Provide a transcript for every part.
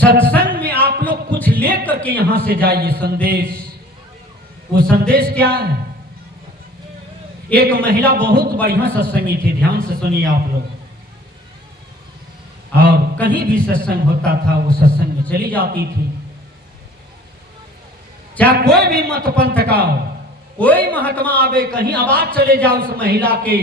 सत्संग में आप लोग कुछ लेकर के यहां से जाइए संदेश। वो संदेश क्या है? एक महिला बहुत बढ़िया सत्संगी थी, ध्यान से सुनिए आप लोग। और कहीं भी सत्संग होता था वो सत्संग में चली जाती थी, चाहे कोई भी मत पंथ का हो, कोई महात्मा आवे, कहीं आवाज चले जाओ उस महिला के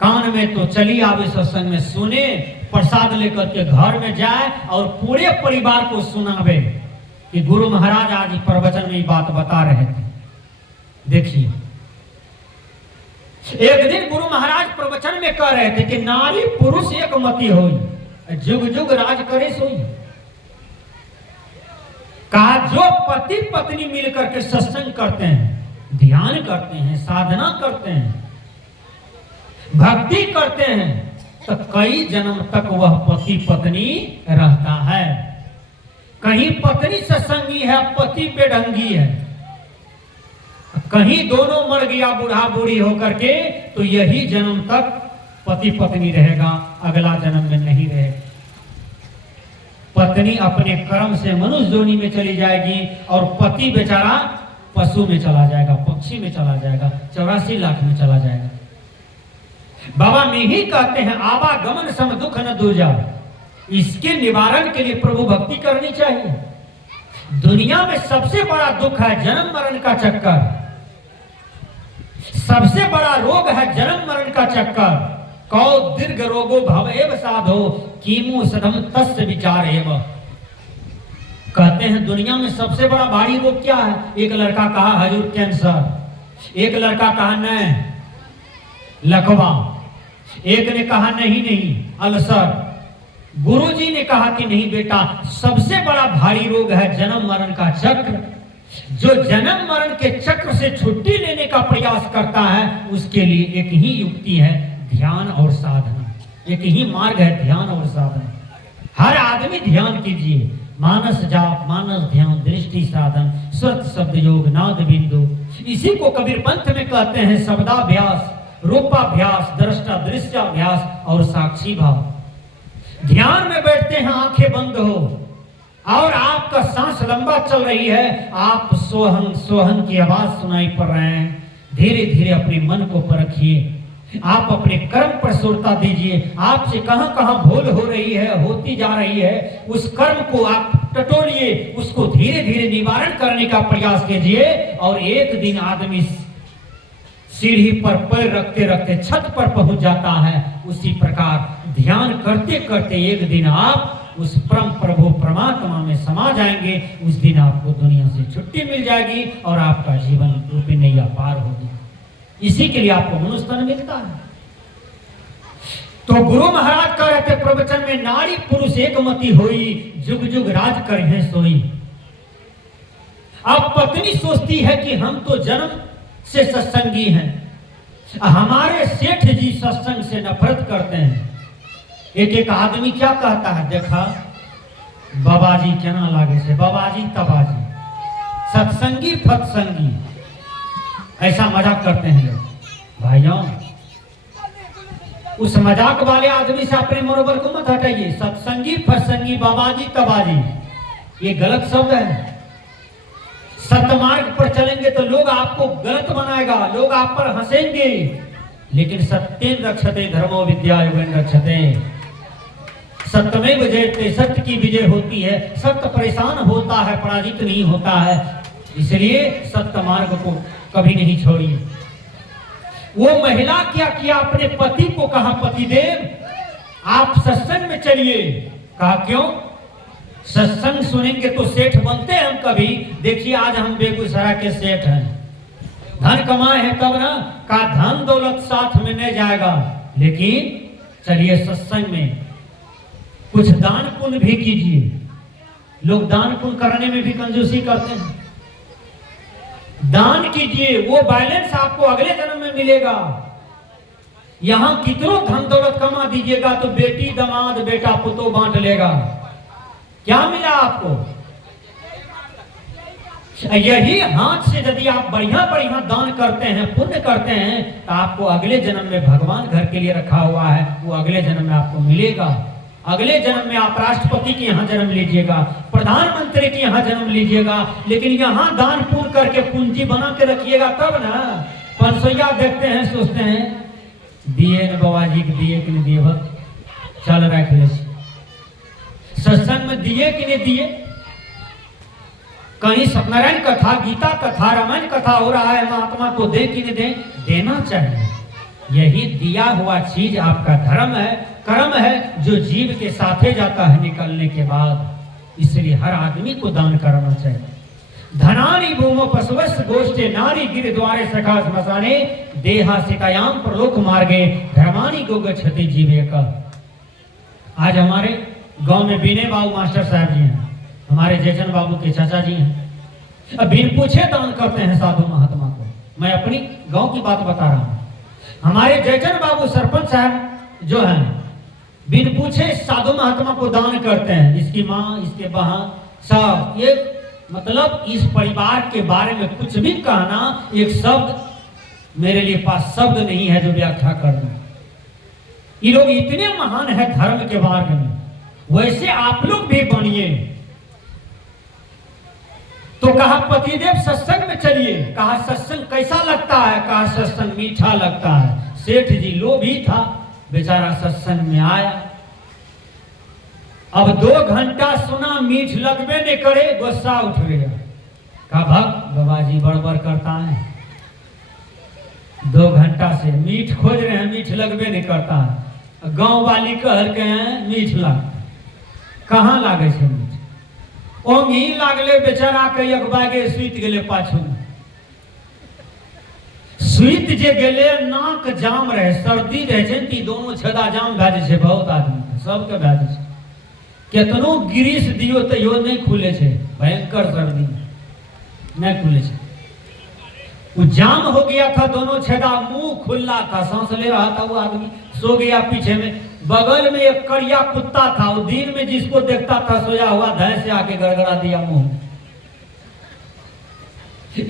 कान में तो चली आवे सत्संग में, सुने, प्रसाद लेकर के घर में जाए और पूरे परिवार को सुनावे कि गुरु महाराज आज प्रवचन में बात बता रहे थे। देखिए, एक दिन गुरु महाराज प्रवचन में कह रहे थे कि नारी पुरुष एक मति होई, जुग जुग राज करे सोई। कहा जो पति पत्नी मिलकर के सत्संग करते हैं, ध्यान करते हैं, साधना करते हैं, भक्ति करते हैं, तो कई जन्म तक वह पति पत्नी रहता है। कहीं पत्नी सत्संगी है, पति बेढंगी है, कहीं दोनों मर गया बूढ़ा बूढ़ी होकर के, तो यही जन्म तक पति पत्नी रहेगा, अगला जन्म में नहीं रहेगा। पत्नी अपने कर्म से मनुष्य योनि में चली जाएगी और पति बेचारा पशु में चला जाएगा, पक्षी में चला जाएगा, 84 लाख में चला जाएगा। बाबा में ही कहते हैं आवागमन सम दुख न दूजा। इसके निवारण के लिए प्रभु भक्ति करनी चाहिए। दुनिया में सबसे बड़ा दुख है जन्म मरण का चक्कर, सबसे बड़ा रोग है जन्म मरण का चक्कर। कौ दीर्घ रोगो भव एव साधो कीमु सदम तस्य विचार एव। कहते हैं दुनिया में सबसे बड़ा भारी रोग क्या है? एक लड़का कहा हजूर कैंसर, एक लड़का कहा नहीं लकवा, एक ने कहा नहीं अल्सर। गुरुजी ने कहा कि नहीं बेटा, सबसे बड़ा भारी रोग है जन्म मरण का चक्र। जो जन्म मरण के चक्र से छुट्टी लेने का प्रयास करता है, उसके लिए एक ही युक्ति है, ध्यान और साधना। एक ही मार्ग है, ध्यान और साधना। हर आदमी ध्यान कीजिए, मानस जाप, मानस ध्यान, दृष्टि साधन, स्वत शब्द योग, नाद बिंदु। इसी को कबीर पंथ में कहते हैं शब्दाभ्यास, रूपाभ्यास, दृष्टा दृश्याभ्यास और साक्षी भाव। ध्यान में बैठते हैं, आंखें बंद हो और आपका सांस लंबा चल रही है, आप सोहन सोहन की आवाज सुनाई पड़ रहे हैं। धीरे धीरे अपने मन को परखिए, आप अपने कर्म पर सुरता दीजिए। आपसे कहां कहां भूल हो रही है, होती जा रही है, उस कर्म को आप टटोलिए, उसको धीरे धीरे निवारण करने का प्रयास कीजिए। और एक दिन आदमी सीढ़ी पर पैर रखते रखते छत पर पहुंच जाता है। उसी प्रकार ध्यान करते करते एक दिन आप उस परम प्रभु परमात्मा में समा जाएंगे। उस दिन आपको दुनिया से छुट्टी मिल जाएगी और आपका जीवन रूपी नैया पार होगी। इसी के लिए आपको मनुष्य तन मिलता है। तो गुरु महाराज कह रहे थे प्रवचन में, नारी पुरुष एक मति होई, जुग जुग राज करें सोई। अब पत्नी सोचती है कि हम तो जन्म से सत्संगी हैं, हमारे सेठ जी सत्संग से नफरत करते हैं। एक आदमी क्या कहता है, देखा बाबाजी केना लागे से, बाबाजी तबाजी, सत्संगी फत्संगी, ऐसा मजाक करते हैं लोग। भाइयों, उस मजाक वाले आदमी से अपने मनोबल को मत हटाइए। सत्संगी फत्संगी, बाबाजी तबाजी, ये गलत शब्द है। सतमार्ग पर चलेंगे तो लोग आपको गलत बनाएगा, लोग आप पर हंसेंगे, लेकिन सत्येन रक्षते धर्मो विद्यायुगेन रक्षते। सत्यमेव जयते, सत्य की विजय होती है। सत्य परेशान होता है, पराजित नहीं होता है। इसलिए सत्य मार्ग को कभी नहीं छोड़िए। वो महिला क्या किया, अपने पति को कहा पतिदेव आप सत्संग में चलिए। कहा क्यों? सत्संग सुनेंगे तो सेठ बनते हैं हम कभी। देखिए आज हम बेगूसराय के सेठ हैं, धन कमाए हैं तब ना। का धन दौलत साथ में नहीं जाएगा, लेकिन चलिए सत्संग में कुछ दान पुण्य भी कीजिए। लोग दान पुण्य करने में भी कंजूसी करते हैं। दान कीजिए, वो बैलेंस आपको अगले जन्म में मिलेगा। यहां कितनों धन दौलत कमा दीजिएगा तो बेटी दामाद बेटा पुतो बांट लेगा। क्या मिला आपको? यही हाथ से यदि आप बढ़िया बढ़िया दान करते हैं, पुण्य करते हैं, तो आपको अगले जन्म में भगवान घर के लिए रखा हुआ है, वो अगले जन्म में आपको मिलेगा। अगले जन्म में आप राष्ट्रपति के यहाँ जन्म लीजिएगा, प्रधानमंत्री के यहाँ जन्म लीजिएगा, लेकिन यहाँ दान पुण्य करके पूंजी बना के रखिएगा तब ना। 500 देखते हैं, सोचते हैं दिए न बाबा जी के दिए कि नहीं दिए, भक्त चल रख ले। सत्संग में दिए कि नहीं दिए, कहीं सत्यनारायण कथा, गीता कथा, रामायण कथा हो रहा है, महात्मा को दे कि नहीं दे, देना चाहिए। यही दिया हुआ चीज आपका धर्म है, कर्म है, जो जीव के साथे जाता है निकलने के बाद। इसलिए हर आदमी को दान करना चाहिए। धनानि भूमो पशवस् गोष्ठे नारी गिर द्वारे सखा श्मशाने देहा सितायाम प्रलोक मार्गे धर्मानि गो गच्छति जीवे का। आज हमारे गांव में बीने बाबू मास्टर साहब जी हैं, हमारे जयचंद बाबू के चाचा जी हैं। अब बिन पूछे दान करते हैं साधु महात्मा को। मैं अपनी गांव की बात बता रहा हूं। हमारे जयचंद बाबू सरपंच साहब जो हैं, बिन पूछे साधु महात्मा को दान करते हैं। इसकी माँ, इसके बहन सब, ये मतलब इस परिवार के बारे में कुछ भी कहना, एक शब्द मेरे लिए पास शब्द नहीं है जो व्याख्या कर दूं। ये लोग इतने महान है धर्म के मार्ग में, वैसे आप लोग भी बनिए। तो कहा पतिदेव सत्संग में चलिए, कहा सत्संग कैसा लगता है, कहा सत्संग मीठा लगता है। सेठ जी लोभी था, बेचारा सत्संग में आया। अब 2 घंटा सुना, मीठ लगबे नहीं करे, गुस्सा उठ गया। कहा भक्त बाबा जी बड़बड़ करता है, 2 घंटा से मीठ खोज रहे हैं, मीठ लगबे नहीं करता है। गांव वाली कह के हैं मीठ लाग, कहाँ लागे से मीठ, ओंगी लागले बेचारा के एक बागे सुइत गेले पाछू में। सुइत जे गेले, नाक जाम रहे, सर्दी रहे छै, ती दोनों छेदा जाम भए जाइ छै, बहुत आदमी सबके भए जाइ छै। केतनो ग्रीस दियो तैयो नहीं खुले छै, भयंकर सर्दी नहीं खुले छै। वो जाम हो गया था दोनों छेदा, मुंह खुला था, सांस ले रहा था वो आदमी, सो गया पीछे में। बगल में एक करिया कुत्ता था, वो दिन में जिसको देखता था सोया हुआ, धैर्य से आके गड़गड़ा दिया मुंह।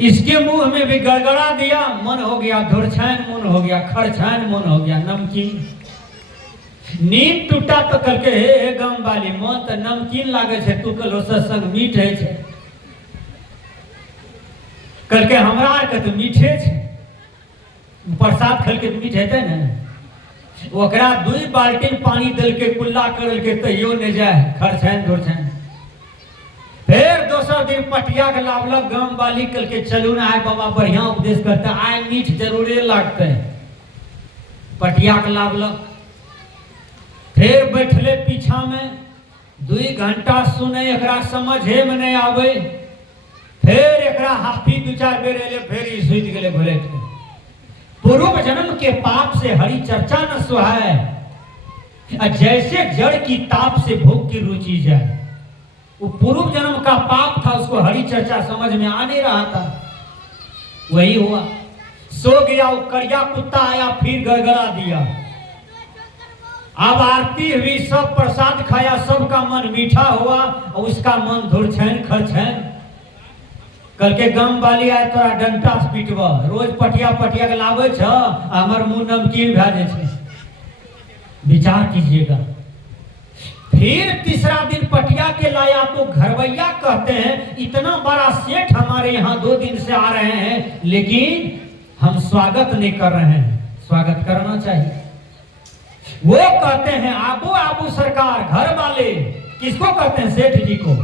इसके मुंह में भी गड़गड़ा दिया, मन हो गया धुरछैन, मन हो गया खरछैन, मन हो गया नमकीन। नींद टूटा तो कल के हे गम वाली मन तो नमकीन लागे छे, तू कल सत्संग मीठ है छे, कल के हमरा के तो मीठे छे, प्रसाद खल के मीठ हेते न। ओकरा 2 बाल्टीन पानी दल के कुल्ला करल के तैयो नहीं जाए, खरछैन धुरछैन। फिर दोसर दिन पटिया के लावलक गांव वाली, कल के चलू ना, आए बाबा बढ़िया उपदेश करते, आए मीठ जरूरे लगते। पटिया के लावलक, फिर बैठले पीछा में 2 घंटा सुने, एकरा समझे में नहीं आवे। फिर एकरा हाथी 2-4 बेर एले, फिर ही सुइत गेले घोलेट के। पूर्व जन्म के पाप से हरि चर्चा न सुहाए, जैसे जड़ की ताप से भूख की रुचि जाए। वो पूर्व जन्म का पाप था, उसको हरि चर्चा समझ में आ नहीं रहा था, वही हुआ। सो गया, वो करिया कुत्ता आया, फिर गड़गड़ा दिया। अब आरती हुई, सब प्रसाद खाया, सबका मन मीठा हुआ, और उसका मन धुरछैन खरछैन। कल के गांव वाली आए, तोरा डंटा से पीटबा, रोज पटिया पटिया के लावे छ, हमर मुंह नमकीन भए जाए छे। विचार कीजिएगा। फिर तीसरा दिन पटिया के लाया, तो घरवैया कहते हैं इतना बड़ा सेठ हमारे यहाँ 2 दिन से आ रहे हैं, लेकिन हम स्वागत नहीं कर रहे हैं, स्वागत करना चाहिए। वो कहते हैं आबू आबू सरकार, घर वाले किसको कहते हैं, सेठ जी को।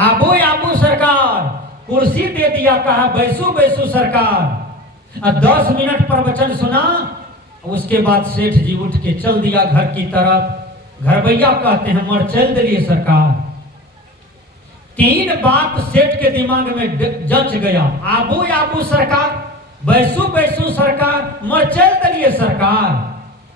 आबू आबू सरकार, कुर्सी दे दिया, कहा बैसू बैसू सरकार। 10 मिनट प्रवचन सुना, उसके बाद सेठ जी उठ के चल दिया घर की तरफ। घरवैया कहते हैं मर चल दिए सरकार। 3 बात सेठ के दिमाग में जंच गया, आबू आबू सरकार, बैसू बैसू सरकार, मर चल दिए सरकार।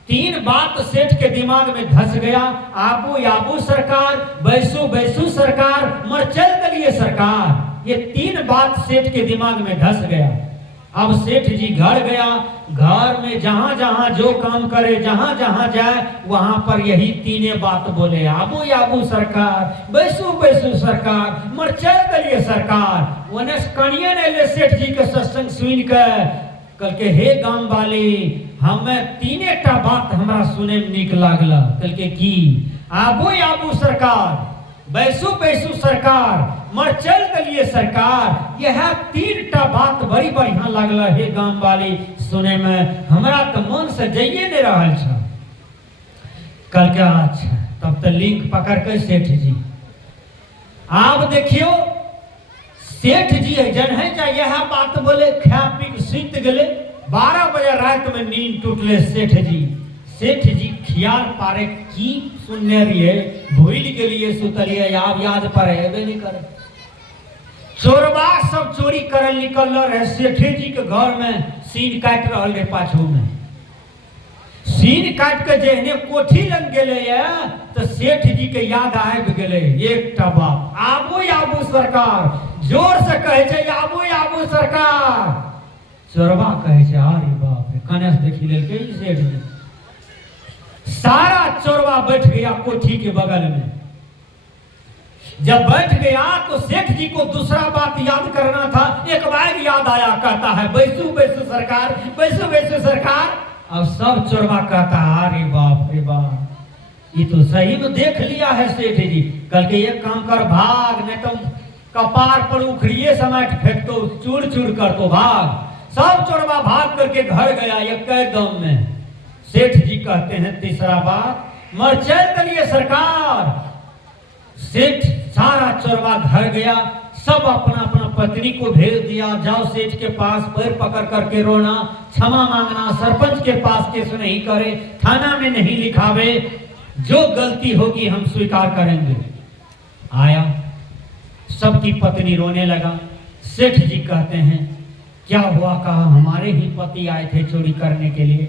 3 बात सेठ के दिमाग में धस गया, आबू आबू सरकार, बैसू बैसू सरकार, मर चल दलिए सरकार। ये 3 बात सेठ के दिमाग में धस गया। अब सेठ जी घर गया, घर में जहां जहां जो काम करे, जहां जहां जाए, वहां पर यही 3 बात बोले, आबू आबू सरकार, बैसू बैसू सरकार, मर चल दलिए सरकार। ओने कनिए ने ले सेठ जी के सत्संग सुन के कल के हे गांव वाले हमें तीने टा बात हमरा सुने में निक लागला। कल के की आबो आबू सरकार, बैसू बैसू सरकार, मर चल गलिए सरकार, यह तीन टा बात बड़ी बढ़िया लागला हे गांव वाली सुने में, हमरा तो मन से जाइए नहीं रहा छ। कल के अच्छा तब तो लिंक पकड़ के सेठ जी आप देखियो सेठ जी जन है जा यह बात बोले खा पी के सुत गले। 12 बजे रात में नींद टूटले सेठ जी। सेठ जी ख्याल पारे की सुनने रहिए भूल के लिए सुतलिए आप याद पर हेबे नहीं करे। चोरबा सब चोरी करे निकल रहे सेठे जी के घर में सीन काट रहा रे पाछू में। सीन काट के जेहने कोठी लग गेले तो सेठ जी के याद आबि गेले एक टा बात, आबू आबू सरकार, जोर से कहे छे आबू आबू सरकार। चोरबा कहे छे अरे बाप रे कने से देखी लेल के सेठ जी। सारा चोरबा बैठ गया कोठी के बगल में। जब बैठ गया तो सेठ जी को दूसरा बात याद करना था। एक बार याद आया, कहता है बैसू बैसू सरकार, बैसू बैसू सरकार। अब सब चोरबा कहता अरे बाप रे बाप ये तो सही में देख लिया है सेठ जी। कल के एक काम कर भाग, नहीं तो कपार पर उखड़िए समय फेंक तो चूर चूर कर तो भाग। सब चोरबा भाग करके घर गया एक दम में। सेठ जी कहते हैं तीसरा बात, मर चल गलिए सरकार। सेठ सारा चोरबा घर गया, सब अपना अपना पत्नी को भेज दिया, जाओ सेठ के पास पैर पकड़ करके रोना, क्षमा मांगना, सरपंच के पास केस नहीं करे, थाना में नहीं लिखावे, जो गलती होगी हम स्वीकार करेंगे। आया सबकी पत्नी रोने लगा। सेठ जी कहते हैं क्या हुआ? कहा हमारे ही पति आए थे चोरी करने के लिए।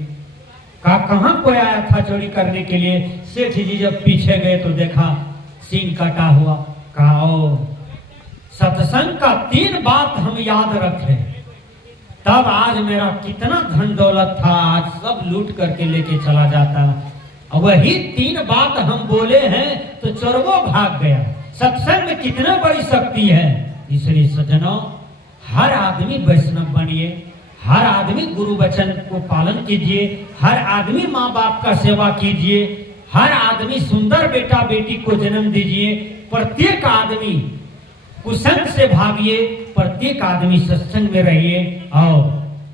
कहा कहां कोई आया था चोरी करने के लिए? सेठ जी जब पीछे गए तो देखा सीन कटा हुआ। कहा ओ सत्संग का 3 बात हम याद रखे, तब आज मेरा कितना धन दौलत था आज सब लूट करके लेके चला जाता। वही 3 बात हम बोले हैं तो चोरवो भाग गया। सत्संग में कितना बड़ी शक्ति है। इसलिए सज्जनों हर आदमी वैष्णव बनिए, हर आदमी गुरु वचन को पालन कीजिए, हर आदमी माँ बाप का सेवा कीजिए, हर आदमी सुंदर बेटा बेटी को जन्म दीजिए। प्रत्येक आदमी कुसंग से भागिए, प्रत्येक आदमी सत्संग में रहिए और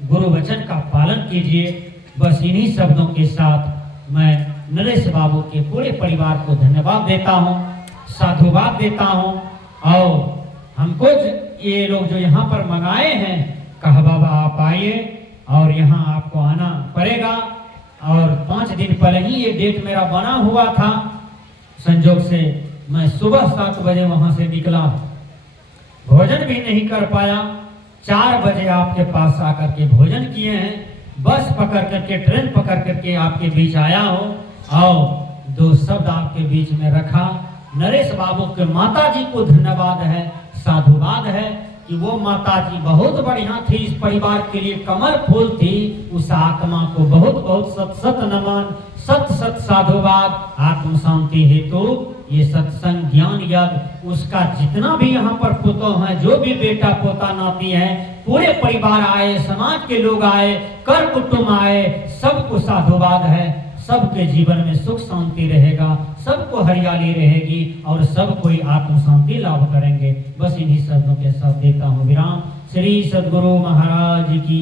गुरु वचन का पालन कीजिए। बस इन्हीं शब्दों के साथ मैं नरेश बाबू के पूरे परिवार को धन्यवाद देता हूँ, साधुवाद देता हूँ। और हमको ये लोग जो यहाँ पर मंगाए हैं, कहा बाबा आप आइए और यहाँ आपको आना पड़ेगा। और 5 दिन पहले ही ये डेट मेरा बना हुआ था, संजोग से मैं सुबह 7 बजे वहाँ से निकला, भोजन भी नहीं कर पाया। 4 बजे आपके पास आकर के भोजन किए हैं, बस पकड़ करके ट्रेन पकड़ करके आपके बीच आया हूँ और 2 शब्द आपके बीच में रखा। नरेश बाबू के माता जी को धन्यवाद है, साधुवाद है कि वो माता जी बहुत बढ़िया थी, इस परिवार के लिए कमल फूल थी। उस आत्मा को बहुत बहुत सत सत नमन, सत सत साधुवाद। आत्म शांति हेतु ये सत्संग ज्ञान यज्ञ उसका जितना भी यहाँ पर पुतोह है, जो भी बेटा पोता नाती है, पूरे परिवार आए, समाज के लोग आए, कर कुटुंब आए, सबको साधुवाद है। सबके जीवन में सुख शांति रहेगा, सबको हरियाली रहेगी और सब कोई आत्म शांति लाभ करेंगे। बस इन्हीं शब्दों के साथ देता हूँ विराम। श्री सद्गुरु महाराज की